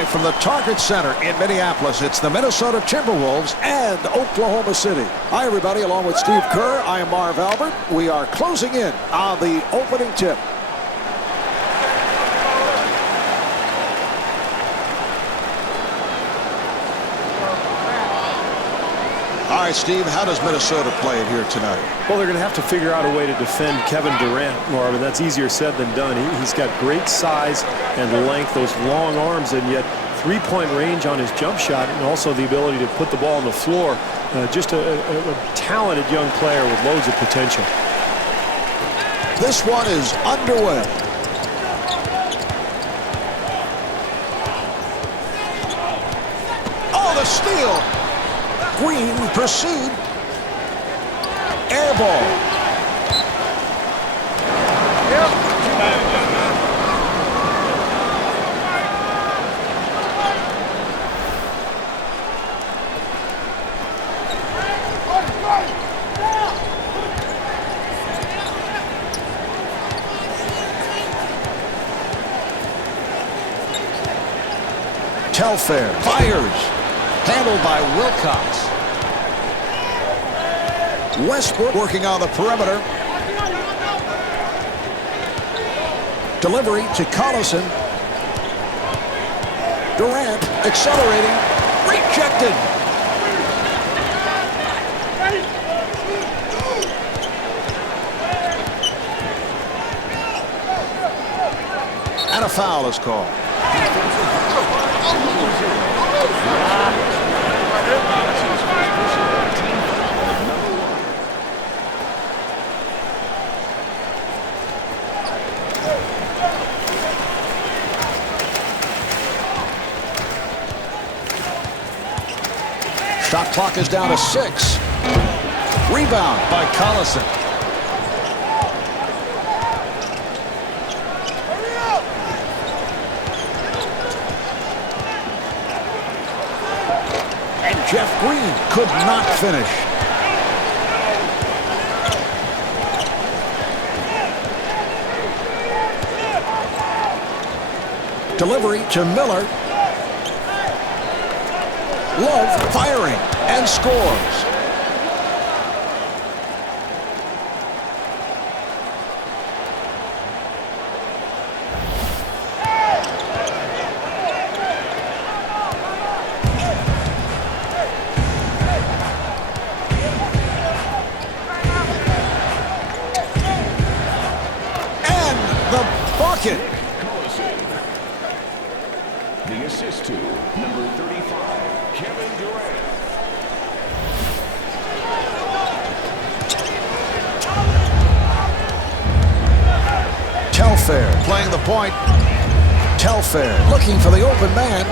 Live from the Target Center in Minneapolis, it's the Minnesota Timberwolves and Oklahoma City. Hi, everybody. Along with Steve Kerr, I am Marv Albert. We are closing in on the opening tip. All right, Steve, how does Minnesota play it here tonight? Well, they're going to have to figure out a way to defend Kevin Durant, Marvin. That's easier said than done. He's got great size and length, those long arms, and yet three-point range on his jump shot, and also the ability to put the ball on the floor. Just a talented young player with loads of potential. This one is underway. Oh, the steal. Green pursued. Air ball. Telfair fires. Handled by Wilcox. Westbrook working on the perimeter. Delivery to Collison. Durant accelerating. Rejected. And a foul is called. Shot clock is down to 6. Rebound by Collison. And Jeff Green could not finish. Delivery to Miller. Love firing and scores. And the bucket. The assist to number 35, Kevin Durant. Telfair playing the point. Telfair looking for the open man.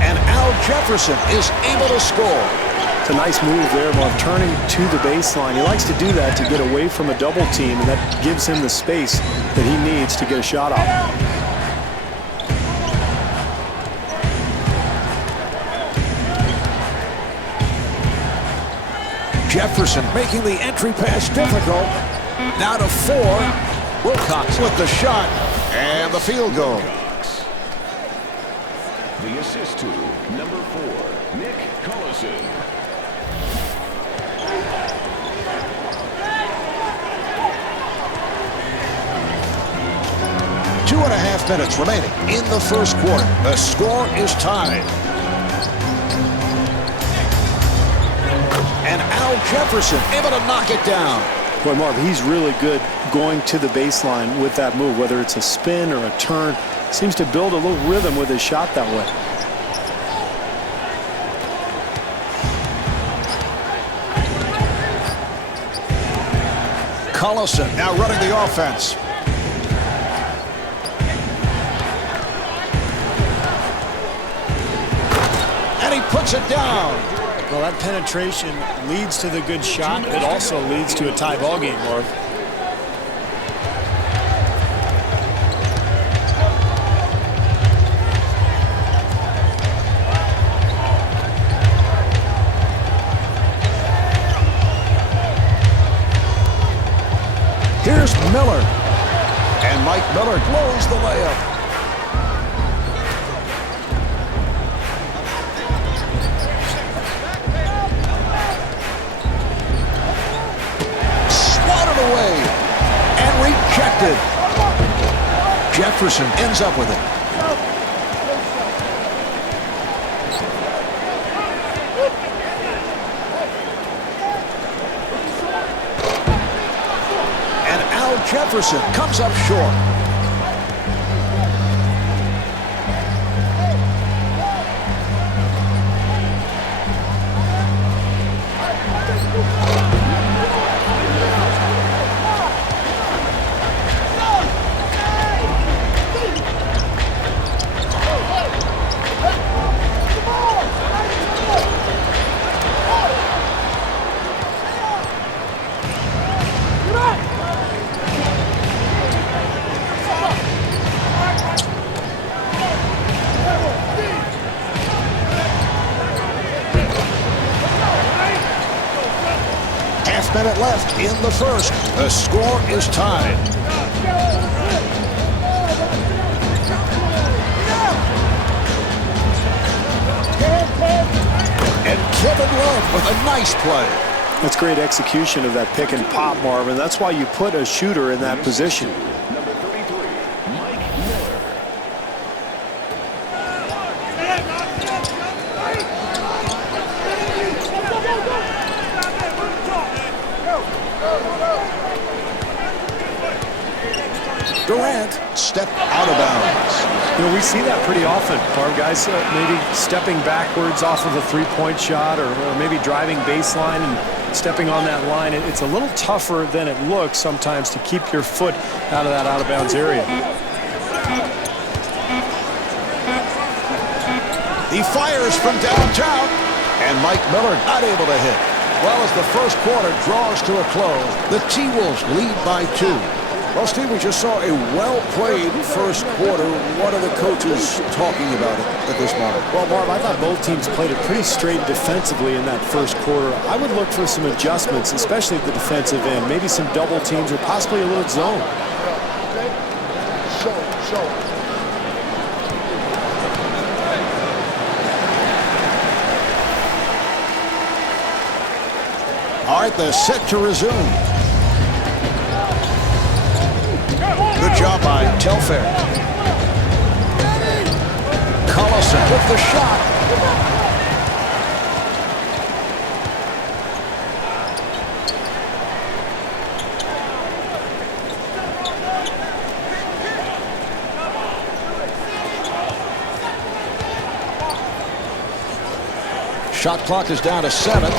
And Al Jefferson is able to score. It's a nice move there, Marv, turning to the baseline. He likes to do that to get away from a double team, and that gives him the space that he needs to get a shot off. Jefferson making the entry pass difficult. Now to 4. Wilcox with the shot and the field goal. The assist to number 4, Nick Collison. Two and a half minutes remaining in the first quarter. The score is tied. And Al Jefferson able to knock it down. Boy, Marv, he's really good going to the baseline with that move, whether it's a spin or a turn. Seems to build a little rhythm with his shot that way. Collison now running the offense. And he puts it down. Well, that penetration leads to the good shot. It also leads to a tie ball game, Marv. Here's Miller. And Mike Miller blows the layup. Jefferson ends up with it. And Al Jefferson comes up short. Minute left in the first. The score is tied. And Kevin Love with a nice play. That's great execution of that pick and pop, Marvin. That's why you put a shooter in that position. Number 33, Mike Miller. Durant stepped out of bounds. You know, we see that pretty often. Our guys maybe stepping backwards off of a three-point shot or maybe driving baseline and stepping on that line. It's a little tougher than it looks sometimes to keep your foot out of that out-of-bounds area. He fires from downtown, and Mike Miller not able to hit. Well, as the first quarter draws to a close, the T-Wolves lead by 2. Well, Steve, we just saw a well-played first quarter. What are the coaches talking about at this moment? Well, Marv, I thought both teams played it pretty straight defensively in that first quarter. I would look for some adjustments, especially at the defensive end. Maybe some double teams or possibly a little zone. All right, they're set to resume. Good job by Telfair. Collison with the shot. Shot clock is down to 7.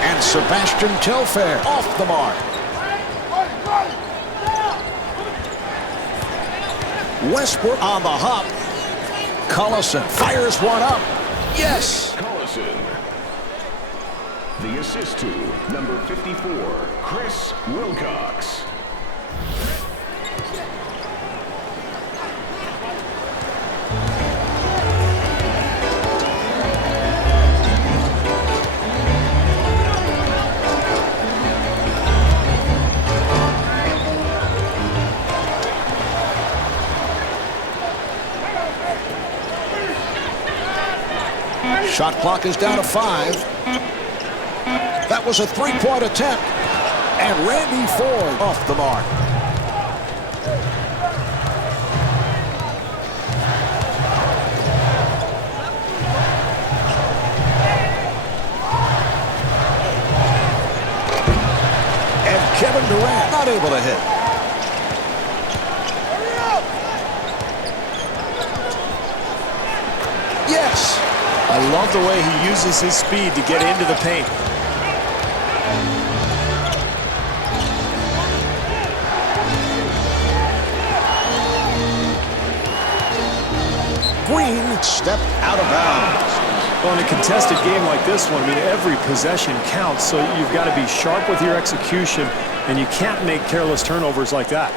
And Sebastian Telfair off the mark. Westbrook on the hop. Collison fires one up. Yes. Collison. The assist to number 54, Chris Wilcox. Shot clock is down to 5. That was a three-point attempt. And Randy Ford off the mark. And Kevin Durant not able to hit. Yes. I love the way he uses his speed to get into the paint. Green stepped out of bounds. Well, in a contested game like this one, I mean, every possession counts, so you've got to be sharp with your execution, and you can't make careless turnovers like that.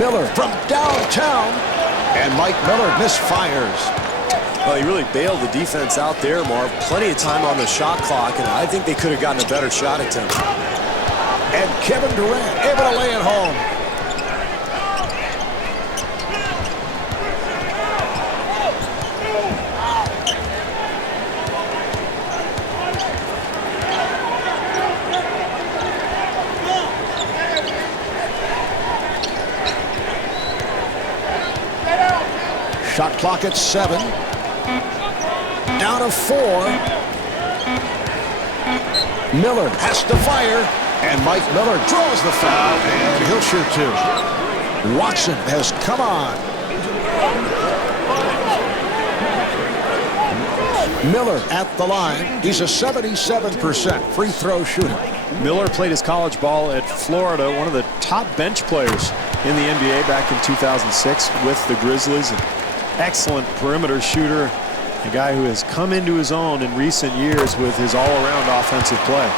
Miller from downtown, and Mike Miller misfires. Well, he really bailed the defense out there, Marv. Plenty of time on the shot clock, and I think they could have gotten a better shot attempt. And Kevin Durant able to lay it home. Shot clock at 7. Down to 4. Miller has to fire. And Mike Miller draws the foul, and he'll shoot 2. Watson has come on. Miller at the line. He's a 77% free throw shooter. Miller played his college ball at Florida, one of the top bench players in the NBA back in 2006 with the Grizzlies. An excellent perimeter shooter, a guy who has come into his own in recent years with his all-around offensive play.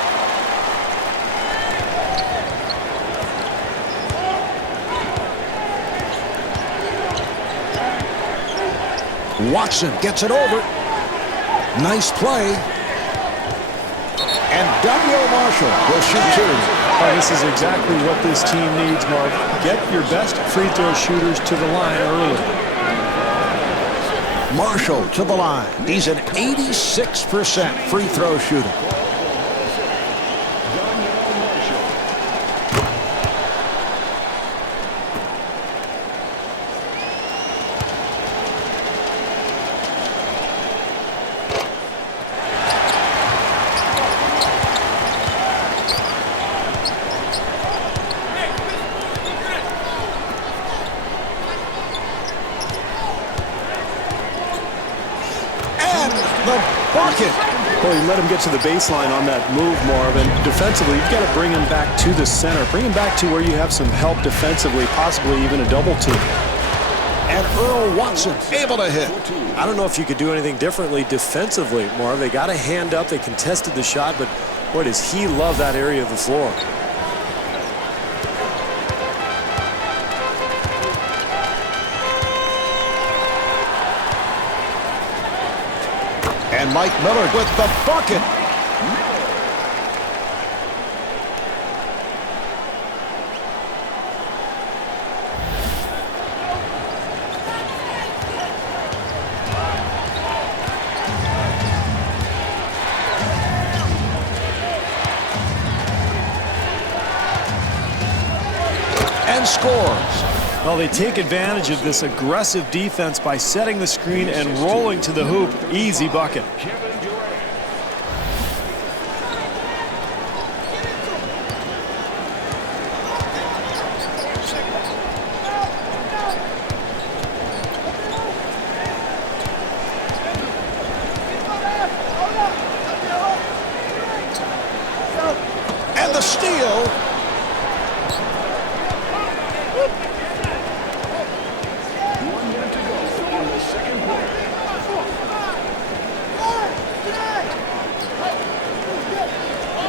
Watson gets it over. Nice play. And Daniel Marshall will shoot 2. Oh, this is exactly what this team needs, Mark. Get your best free throw shooters to the line early. Marshall to the line. He's an 86% free throw shooter. Well, you let him get to the baseline on that move, Marvin. Defensively, you've got to bring him back to the center. Bring him back to where you have some help defensively, possibly even a double team. And Earl Watson able to hit. I don't know if you could do anything differently defensively, Marv. They got a hand up. They contested the shot, but boy, does he love that area of the floor. And Mike Miller with the bucket. And scores. Well, they take advantage of this aggressive defense by setting the screen and rolling to the hoop. Easy bucket. And the steal.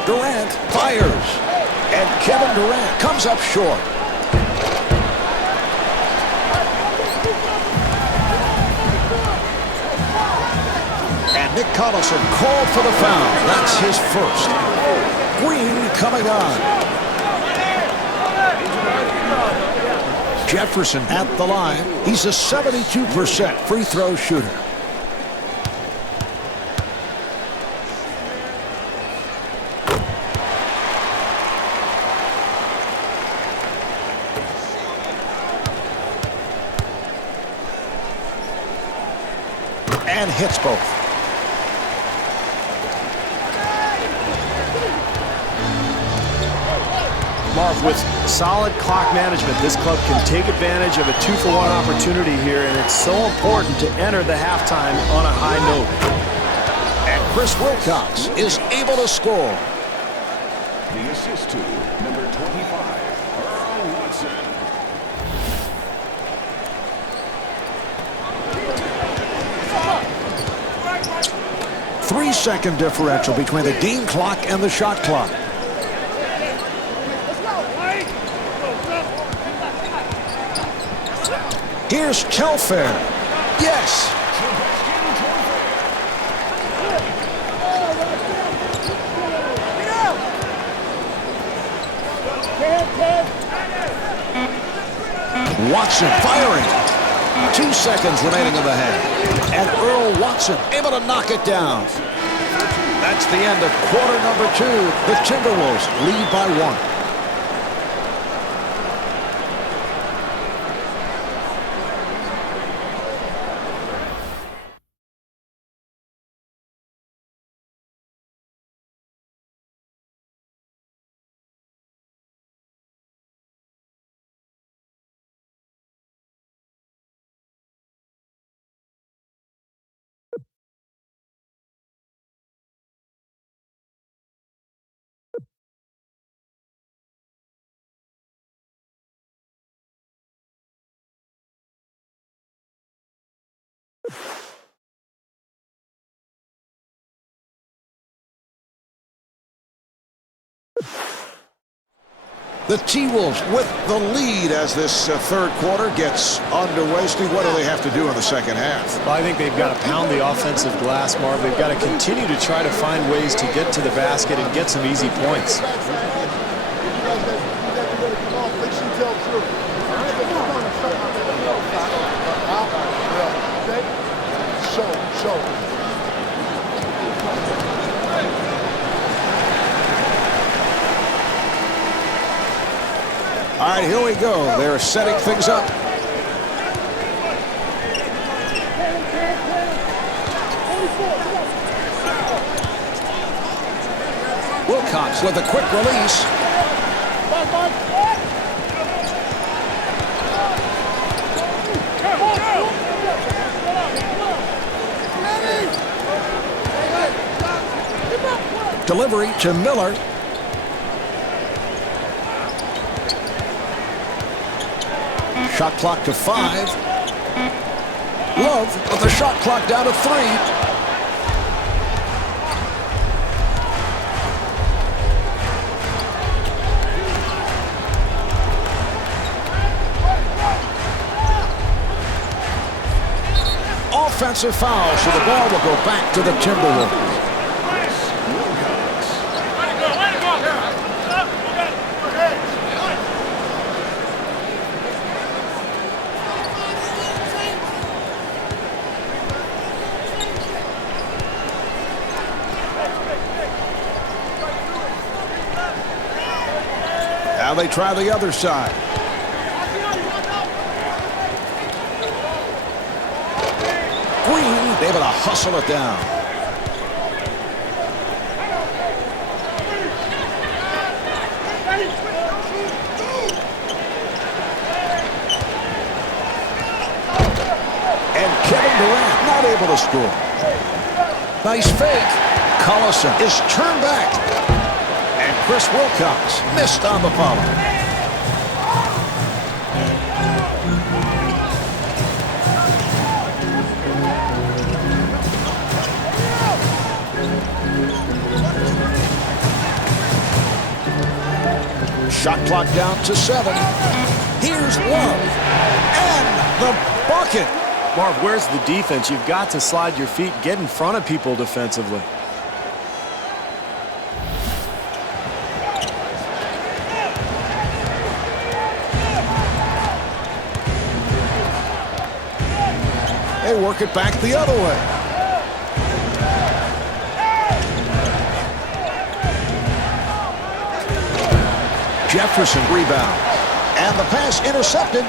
Durant fires, and Kevin Durant comes up short. And Nick Collison called for the foul. That's his first. Green coming on. Jefferson at the line. He's a 72% free throw shooter. And hits both. Marv, with solid clock management, this club can take advantage of a 2-for-1 opportunity here, and it's so important to enter the halftime on a high note. And Chris Wilcox is able to score. The assist to number 25, Earl Watson. 3-second differential between the game clock and the shot clock. Here's Telfair. Yes. Watson firing. 2 seconds remaining in the half. And Earl Watson able to knock it down. That's the end of quarter number 2. The Timberwolves lead by 1. The T-Wolves with the lead as this third quarter gets underway. Steve, what do they have to do in the second half? Well, I think they've got to pound the offensive glass, Marv. They've got to continue to try to find ways to get to the basket and get some easy points. All right, here we go. They're setting things up. Wilcox with a quick release. Delivery to Miller. Shot clock to 5. Love with the shot clock down to 3. Offensive foul, so the ball will go back to the Timberwolves. Now they try the other side. Green able to hustle it down. And Kevin Durant not able to score. Nice fake. Collison is turned back. And Chris Wilcox missed on the follow. Shot clock down to 7. Here's Love. And the bucket. Marv, where's the defense? You've got to slide your feet, get in front of people defensively. They work it back the other way. Jefferson rebound. And the pass intercepted.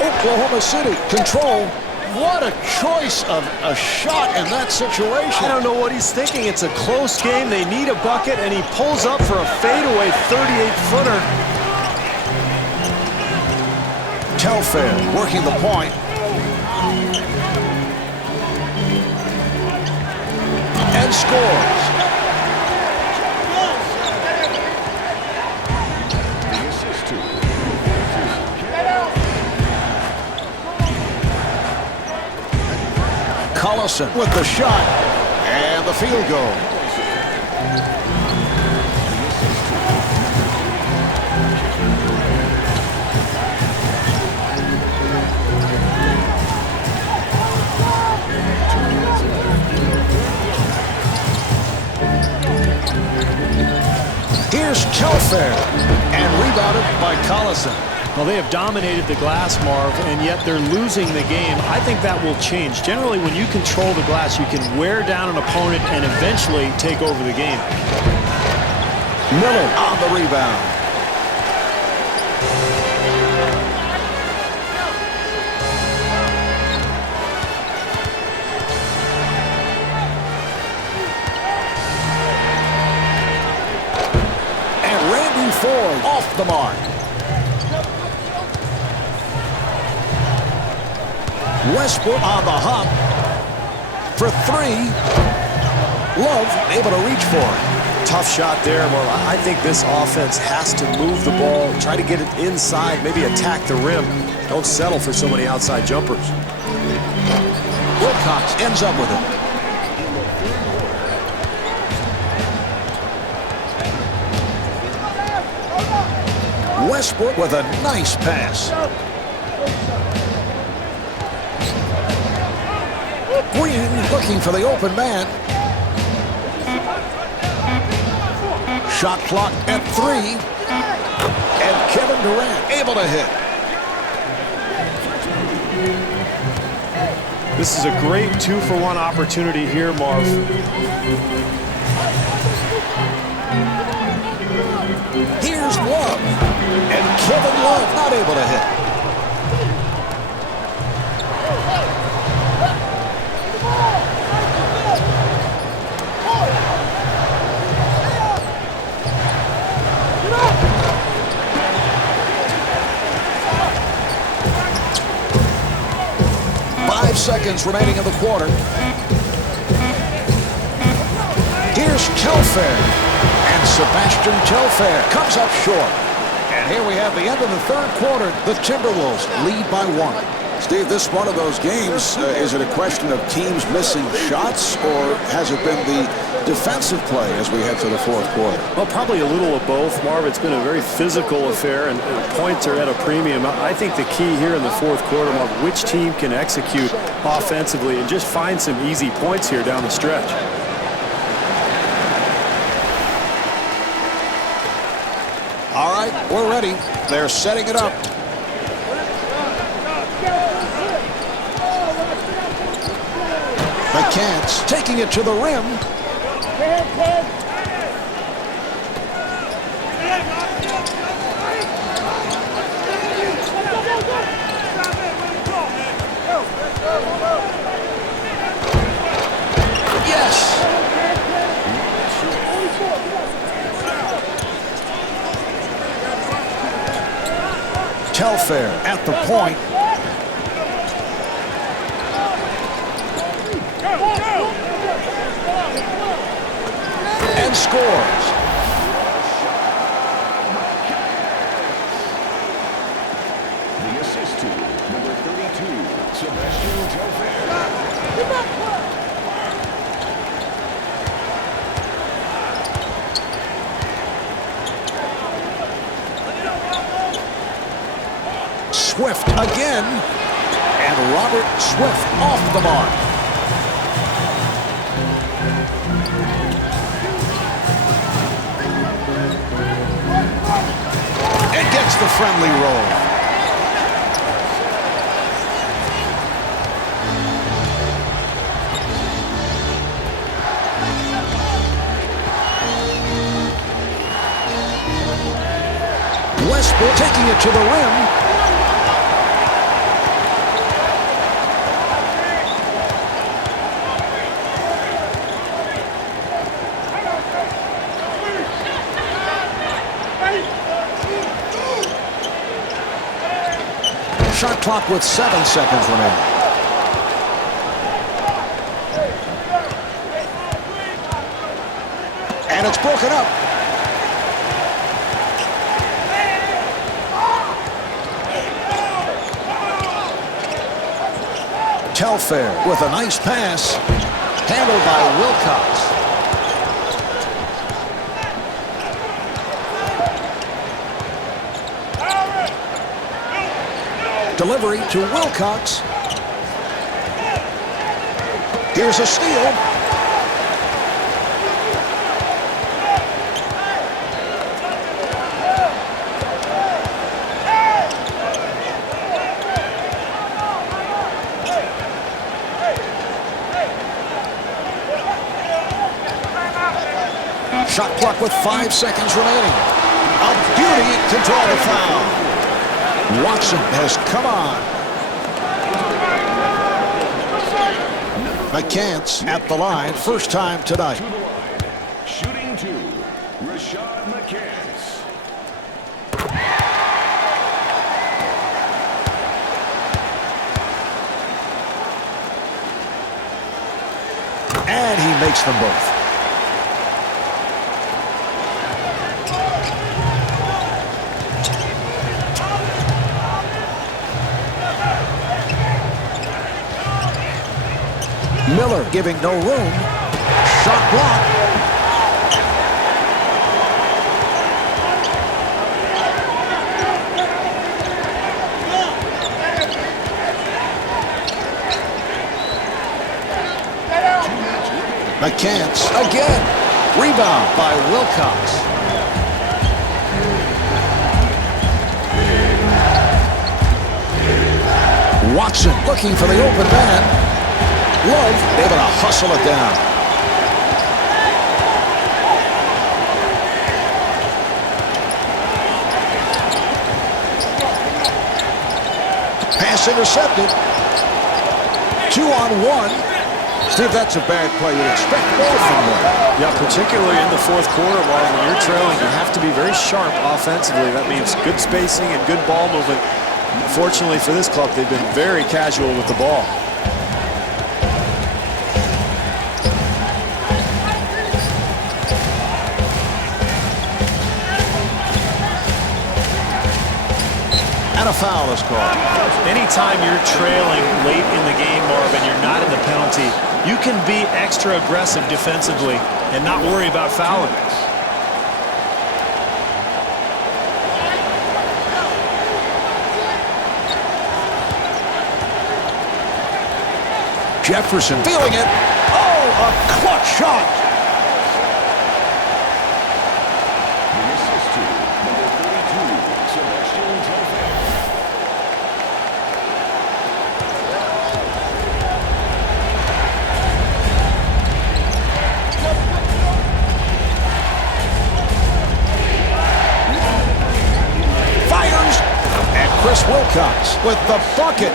Oklahoma City control. What a choice of a shot in that situation. I don't know what he's thinking. It's a close game. They need a bucket, and he pulls up for a fadeaway 38-footer. Telfair working the point. And scores. Collison with the shot and the field goal. Here's Telfair and rebounded by Collison. Well, they have dominated the glass, Marv, and yet they're losing the game. I think that will change. Generally, when you control the glass, you can wear down an opponent and eventually take over the game. Miller on the rebound. And Randy Ford off the mark. Westbrook on the hop for 3. Love able to reach for it. Tough shot there. Well, I think this offense has to move the ball, try to get it inside, maybe attack the rim. Don't settle for so many outside jumpers. Wilcox ends up with it. Westbrook with a nice pass. Green looking for the open man. Shot clock at 3. And Kevin Durant able to hit. This is a great 2-for-1 opportunity here, Marv. Here's Love. And Kevin Love not able to hit. Seconds remaining in the quarter. Here's Telfair. And Sebastian Telfair comes up short. And here we have the end of the third quarter. The Timberwolves lead by 1. Steve, this is one of those games. Is it a question of teams missing shots, or has it been the defensive play as we head to the fourth quarter? Well, probably a little of both, Marv. It's been a very physical affair, and points are at a premium. I think the key here in the fourth quarter, Marv, which team can execute offensively and just find some easy points here down the stretch. All right, we're ready. They're setting it up. McCants taking it to the rim. Yes. Telfair at the point. And scores. The assist to number 32, Sebastian Telfair. Swift again. And Robert Swift off the mark. And gets the friendly roll. Westbrook taking it to the rim. Shot clock with 7 seconds remaining. And it's broken up. Telfair with a nice pass. Handled by Wilcox. Delivery to Wilcox. Here's a steal. Shot clock with 5 seconds remaining. A beauty to draw the foul. Watson has come on. McCants at the line, first time tonight. To the line, shooting 2, Rashad McCants. And he makes them both. Miller giving no room. Shot blocked. McCants again. Rebound by Wilcox. Watson looking for the open man. Love able to hustle it down. Pass intercepted. 2-on-1. Steve, that's a bad play. You'd expect more from that. Yeah, particularly in the fourth quarter, Marv, when you're trailing, you have to be very sharp offensively. That means good spacing and good ball movement. Fortunately for this club, they've been very casual with the ball. And a foul is called. Anytime you're trailing late in the game, Marv, and you're not in the penalty, you can be extra aggressive defensively and not worry about fouling. Jefferson feeling it. Oh, a clutch shot. The assist to number 32, Sebastian Telfair. Fires. And Chris Wilcox with the bucket.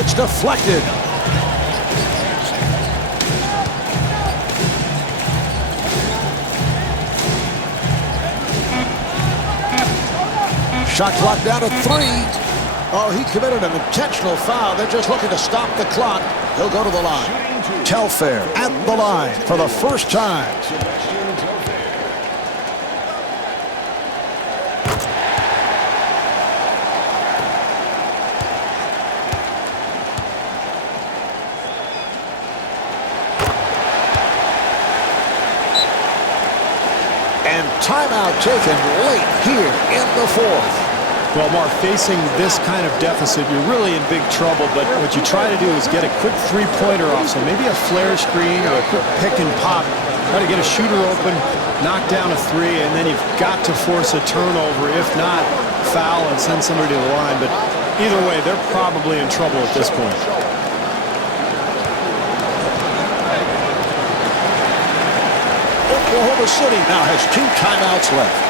It's deflected. Shot clock down to 3. Oh, he committed an intentional foul. They're just looking to stop the clock. He'll go to the line. Telfair at the line for the first time. Timeout taken late here in the fourth. Well, Mark, facing this kind of deficit, you're really in big trouble, but what you try to do is get a quick three-pointer off, so maybe a flare screen or a quick pick and pop. Try to get a shooter open, knock down a 3, and then you've got to force a turnover. If not, foul and send somebody to the line. But either way, they're probably in trouble at this point. Oklahoma City now has 2 timeouts left.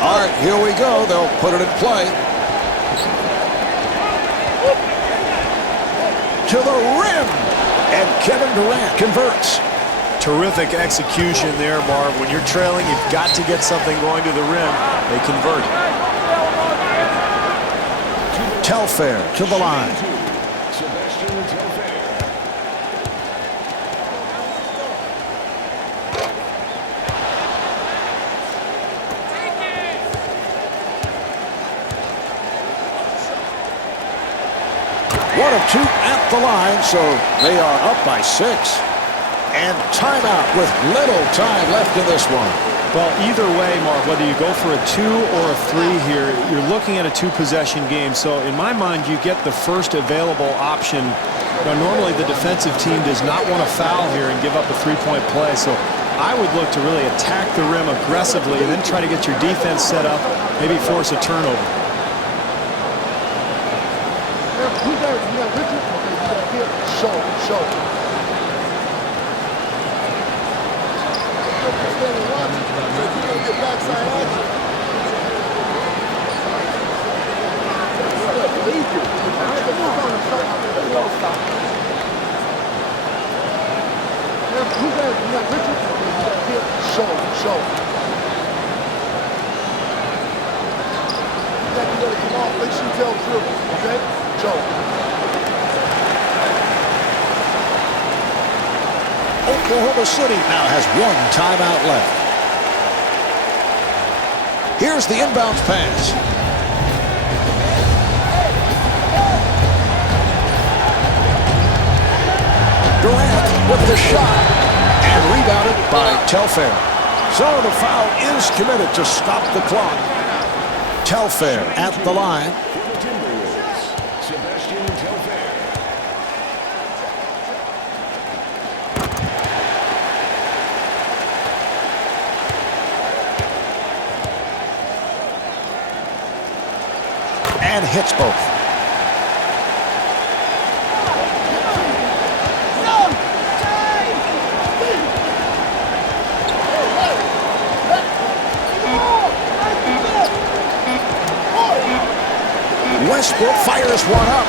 All right, here we go. They'll put it in play. To the rim. And Kevin Durant converts. Terrific execution there, Marv. When you're trailing, you've got to get something going to the rim. They convert. Telfair to the line. Sebastian Telfair. One of 2 at the line, so they are up by 6. And timeout with little time left in this one. Well, either way, Mark, whether you go for a 2 or a 3 here, you're looking at a 2-possession game. So in my mind, you get the first available option. Now, normally the defensive team does not want to foul here and give up a 3-point play. So I would look to really attack the rim aggressively and then try to get your defense set up, maybe force a turnover. Oklahoma City now has 1 timeout left. Here's the inbounds pass. Durant with the shot and rebounded by Telfair. So the foul is committed to stop the clock. Telfair at the line. For the Timberwolves, Sebastian Telfair. And hits both. Westbrook fires one up.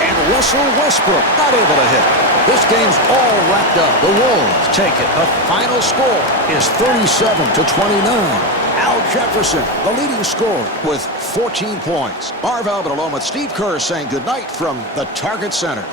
And Russell Westbrook not able to hit. This game's all wrapped up. The Wolves take it. The final score is 37-29. Al Jefferson, the leading scorer, with 14 points. Marv Albert along with Steve Kerr saying goodnight from the Target Center.